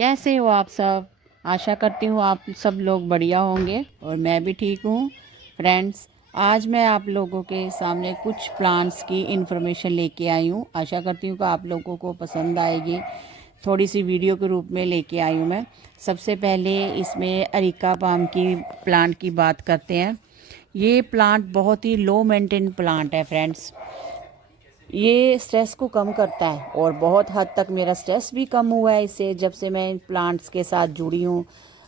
कैसे हो आप सब। आशा करती हूँ आप सब लोग बढ़िया होंगे और मैं भी ठीक हूँ। फ्रेंड्स, आज मैं आप लोगों के सामने कुछ प्लांट्स की इन्फॉर्मेशन लेके आई हूँ। आशा करती हूँ कि आप लोगों को पसंद आएगी। थोड़ी सी वीडियो के रूप में लेके आई हूँ मैं। सबसे पहले इसमें अरिका पाम की प्लांट की बात करते हैं। ये प्लांट बहुत ही लो मेंटेन प्लांट है फ्रेंड्स। ये स्ट्रेस को कम करता है और बहुत हद तक मेरा स्ट्रेस भी कम हुआ है इससे। जब से मैं इन प्लांट्स के साथ जुड़ी हूँ,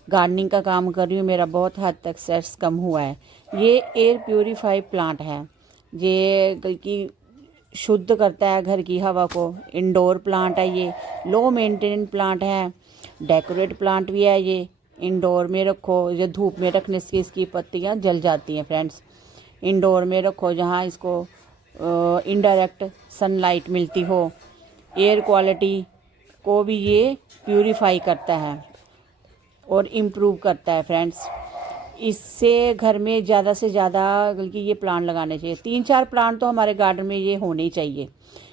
गार्डनिंग का काम कर रही हूँ, मेरा बहुत हद तक स्ट्रेस कम हुआ है। ये एयर प्योरीफाई प्लांट है। ये बल्कि शुद्ध करता है घर की हवा को। इंडोर प्लांट है ये, लो मेंटेन प्लांट है। डेकोरेट प्लांट भी है ये। इंडोर में रखो, या धूप में रखने से इसकी पत्तियाँ जल जाती हैं फ्रेंड्स। इंडोर में रखो जहाँ इसको इनडायरेक्ट सनलाइट मिलती हो। एयर क्वालिटी को भी ये प्यूरीफाई करता है और इम्प्रूव करता है फ्रेंड्स। इससे घर में ज़्यादा से ज़्यादा बल्कि ये प्लांट लगाने चाहिए। 3-4 प्लांट तो हमारे गार्डन में ये होने ही चाहिए,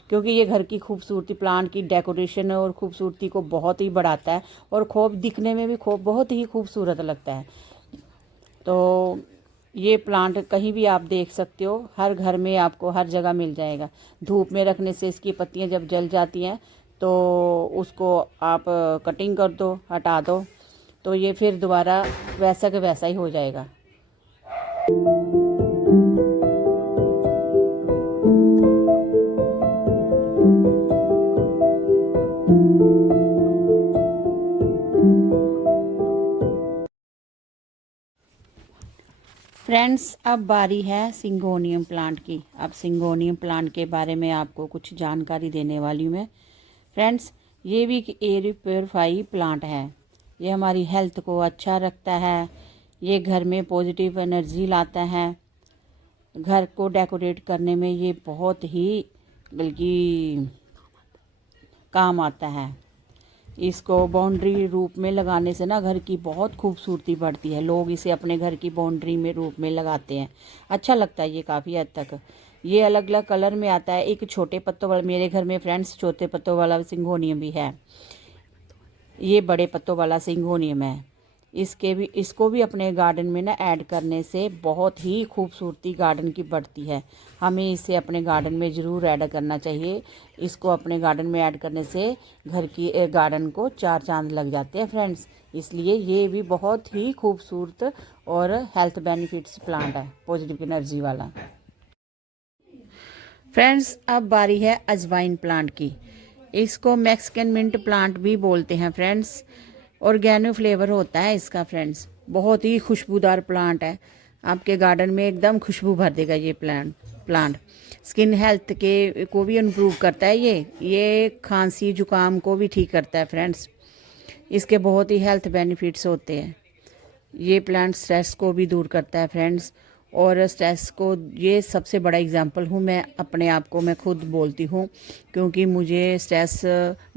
क्योंकि ये घर की खूबसूरती, प्लांट की डेकोरेशन और खूबसूरती को बहुत ही बढ़ाता है और खूब दिखने में भी खूब बहुत ही खूबसूरत लगता है। तो ये प्लांट कहीं भी आप देख सकते हो, हर घर में आपको हर जगह मिल जाएगा। धूप में रखने से इसकी पत्तियां जब जल जाती हैं तो उसको आप कटिंग कर दो, हटा दो, तो ये फिर दोबारा वैसा का वैसा ही हो जाएगा। फ्रेंड्स, अब बारी है सिंगोनियम प्लांट की। अब सिंगोनियम प्लांट के बारे में आपको कुछ जानकारी देने वाली हूँ मैं। फ्रेंड्स, ये भी एक एयर प्योरीफाई प्लांट है। ये हमारी हेल्थ को अच्छा रखता है। ये घर में पॉजिटिव एनर्जी लाता है। घर को डेकोरेट करने में ये बहुत ही बल्कि काम आता है। इसको बाउंड्री रूप में लगाने से ना घर की बहुत खूबसूरती बढ़ती है। लोग इसे अपने घर की बाउंड्री में रूप में लगाते हैं। अच्छा लगता है ये काफ़ी हद तक। ये अलग अलग कलर में आता है। एक छोटे पत्तों वाला, मेरे घर में फ्रेंड्स छोटे पत्तों वाला सिंगोनियम भी है। ये बड़े पत्तों वाला सिंगोनियम है। इसको भी अपने गार्डन में ना ऐड करने से बहुत ही खूबसूरती गार्डन की बढ़ती है। हमें इसे अपने गार्डन में ज़रूर ऐड करना चाहिए। इसको अपने गार्डन में ऐड करने से घर की गार्डन को 4 चांद लग जाते हैं फ्रेंड्स। इसलिए ये भी बहुत ही खूबसूरत और हेल्थ बेनिफिट्स प्लांट है, पॉजिटिव एनर्जी वाला। फ्रेंड्स, अब बारी है अजवाइन प्लांट की। इसको मैक्सिकन मिंट प्लांट भी बोलते हैं फ्रेंड्स। ऑर्गेनो फ्लेवर होता है इसका फ्रेंड्स। बहुत ही खुशबूदार प्लांट है। आपके गार्डन में एकदम खुशबू भर देगा ये प्लांट। स्किन हेल्थ के को भी इम्प्रूव करता है ये खांसी जुकाम को भी ठीक करता है फ्रेंड्स। इसके बहुत ही हेल्थ बेनिफिट्स होते हैं। ये प्लांट स्ट्रेस को भी दूर करता है फ्रेंड्स। और स्ट्रेस को, ये सबसे बड़ा एग्जांपल हूँ मैं, अपने आप को मैं खुद बोलती हूँ, क्योंकि मुझे स्ट्रेस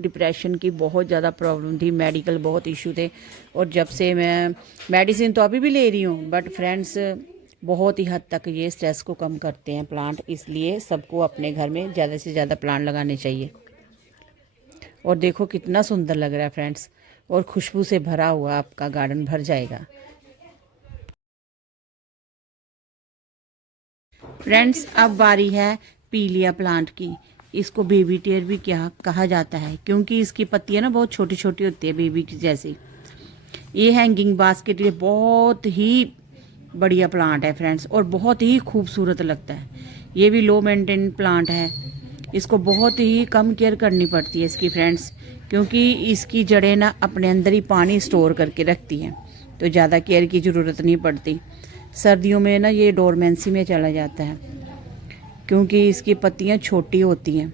डिप्रेशन की बहुत ज़्यादा प्रॉब्लम थी। मेडिकल बहुत इशू थे और जब से मैं मेडिसिन तो अभी भी ले रही हूँ, बट फ्रेंड्स बहुत ही हद तक ये स्ट्रेस को कम करते हैं प्लांट। इसलिए सबको अपने घर में ज़्यादा से ज़्यादा प्लांट लगाने चाहिए। और देखो कितना सुंदर लग रहा है फ्रेंड्स, और खुशबू से भरा हुआ आपका गार्डन भर जाएगा। फ्रेंड्स, अब बारी है पीलिया प्लांट की। इसको बेबी टेयर भी क्या कहा जाता है, क्योंकि इसकी पत्तियां ना बहुत छोटी छोटी होती है, बेबी की जैसी। ये हैंगिंग बास्केट, ये बहुत ही बढ़िया प्लांट है फ्रेंड्स, और बहुत ही खूबसूरत लगता है। ये भी लो मेंटेन प्लांट है। इसको बहुत ही कम केयर करनी पड़ती है इसकी फ्रेंड्स, क्योंकि इसकी जड़ें ना अपने अंदर ही पानी स्टोर करके रखती हैं, तो ज़्यादा केयर की ज़रूरत नहीं पड़ती। सर्दियों में ना ये डोरमेंसी में चला जाता है, क्योंकि इसकी पत्तियां छोटी होती हैं।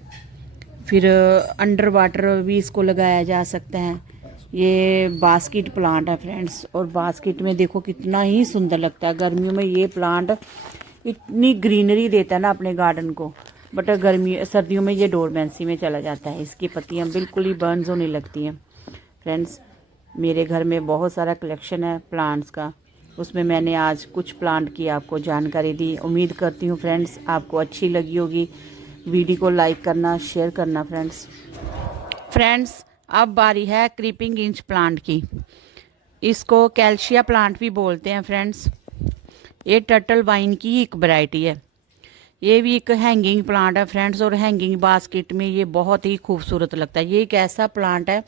फिर अंडर वाटर भी इसको लगाया जा सकता है। ये बास्केट प्लांट है फ्रेंड्स, और बास्केट में देखो कितना ही सुंदर लगता है। गर्मियों में ये प्लांट इतनी ग्रीनरी देता है ना अपने गार्डन को, बट सर्दियों में ये डोरमेंसी में चला जाता है। इसकी पत्तियां बिल्कुल ही बर्न्स होने लगती हैं फ्रेंड्स। मेरे घर में बहुत सारा कलेक्शन है प्लांट्स का, उसमें मैंने आज कुछ प्लांट की आपको जानकारी दी। उम्मीद करती हूँ फ्रेंड्स आपको अच्छी लगी होगी। वीडियो को लाइक करना, शेयर करना फ्रेंड्स। अब बारी है क्रीपिंग इंच प्लांट की। इसको कैल्शिया प्लांट भी बोलते हैं फ्रेंड्स। ये टर्टल वाइन की ही एक वैरायटी है। ये भी एक हैंगिंग प्लांट है फ्रेंड्स, और हैंगिंग बास्केट में ये बहुत ही खूबसूरत लगता है। ये एक ऐसा प्लांट है,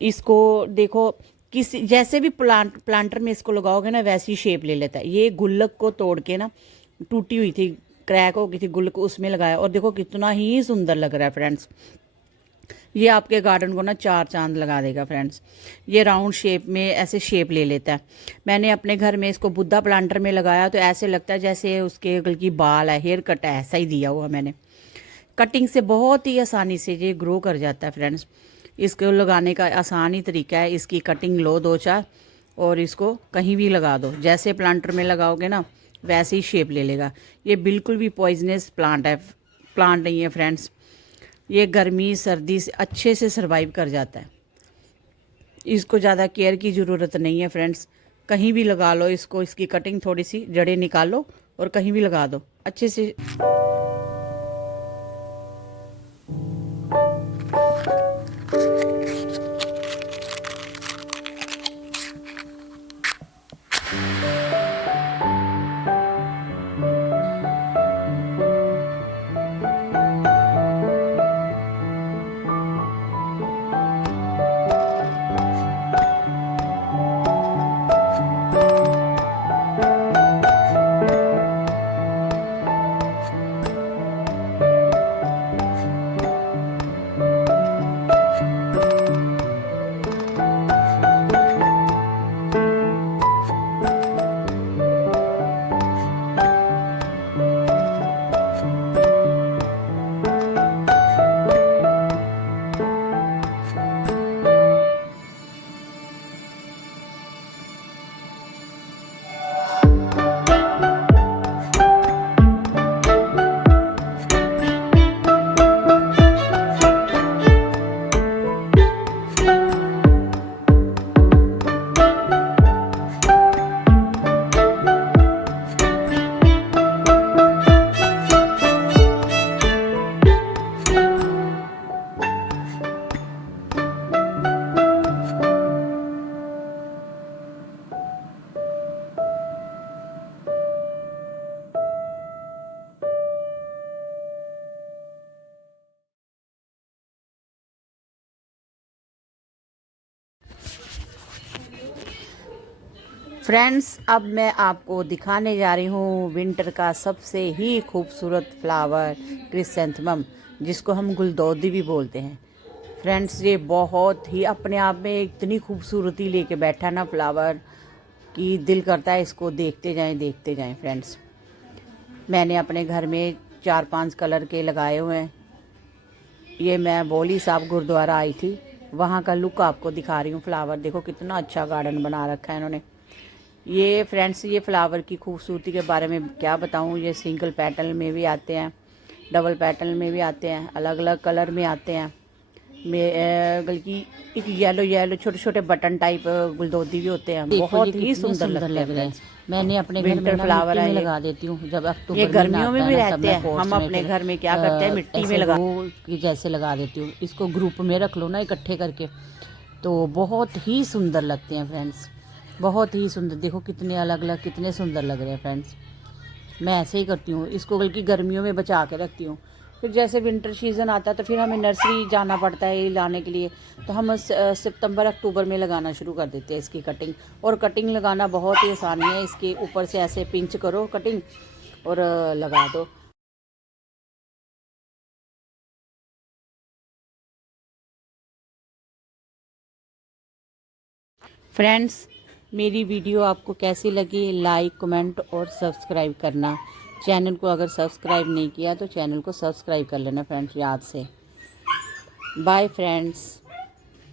इसको देखो किसी जैसे भी प्लांटर में इसको लगाओगे ना वैसी शेप ले लेता है। ये गुल्लक को तोड़ के ना, टूटी हुई थी, क्रैक हो गई थी गुल्लक, उसमें लगाया और देखो कितना ही सुंदर लग रहा है फ्रेंड्स। ये आपके गार्डन को ना चार चांद लगा देगा फ्रेंड्स। ये राउंड शेप में ऐसे शेप ले लेता है। मैंने अपने घर में इसको बुद्धा प्लांटर में लगाया तो ऐसे लगता है जैसे उसके बल्कि बाल है, हेयर कट है, ऐसा ही दिया हुआ मैंने। कटिंग से बहुत ही आसानी से ये ग्रो कर जाता है फ्रेंड्स। इसको लगाने का आसान ही तरीका है, इसकी कटिंग लो 2-4 और इसको कहीं भी लगा दो। जैसे प्लांटर में लगाओगे ना वैसे ही शेप ले लेगा। ये बिल्कुल भी पॉइजनस प्लांट नहीं है फ्रेंड्स। ये गर्मी सर्दी से अच्छे से सर्वाइव कर जाता है। इसको ज़्यादा केयर की ज़रूरत नहीं है फ्रेंड्स। कहीं भी लगा लो इसको, इसकी कटिंग थोड़ी सी जड़ें निकालो और कहीं भी लगा दो अच्छे से। फ्रेंड्स अब मैं आपको दिखाने जा रही हूँ विंटर का सबसे ही खूबसूरत फ्लावर क्रिसैंथेमम, जिसको हम गुलदौदी भी बोलते हैं फ्रेंड्स। ये बहुत ही अपने आप में इतनी खूबसूरती लेके बैठा ना फ्लावर कि दिल करता है इसको देखते जाएं फ्रेंड्स। मैंने अपने घर में 4-5 कलर के लगाए हुए हैं। ये मैं बोली साहब गुरुद्वारा आई थी, वहाँ का लुक आपको दिखा रही हूँ। फ्लावर देखो कितना अच्छा गार्डन बना रखा है इन्होंने। ये फ्रेंड्स ये फ्लावर की खूबसूरती के बारे में क्या बताऊँ। ये सिंगल पेटल में भी आते हैं, डबल पेटल में भी आते हैं, अलग अलग कलर में आते हैं। बल्कि एक येलो छोटे छोटे बटन टाइप गुलदौदी भी होते हैं, बहुत ही सुंदर लग रहे हैं। मैंने अपने घर में फ्लावर में लगा देती हूँ। जब अक्टूबर ये गर्मियों में भी रहते हैं, हम अपने घर में क्या करते हैं मिट्टी में लगा जैसे लगा देती हूँ। इसको ग्रुप में रख लो ना इकट्ठे करके, तो बहुत ही सुंदर लगते हैं फ्रेंड्स, बहुत ही सुंदर। देखो कितने अलग अलग कितने सुंदर लग रहे हैं फ्रेंड्स। मैं ऐसे ही करती हूँ, इसको बल्कि गर्मियों में बचा के रखती हूँ। फिर जैसे विंटर सीज़न आता है तो फिर हमें नर्सरी जाना पड़ता है लाने के लिए, तो हम सितंबर अक्टूबर में लगाना शुरू कर देते हैं इसकी कटिंग। और कटिंग लगाना बहुत ही आसानी है, इसके ऊपर से ऐसे पिंच करो कटिंग और लगा दो। फ्रेंड्स मेरी वीडियो आपको कैसी लगी, लाइक कमेंट और सब्सक्राइब करना। चैनल को अगर सब्सक्राइब नहीं किया तो चैनल को सब्सक्राइब कर लेना फ्रेंड्स याद से। Bye friends.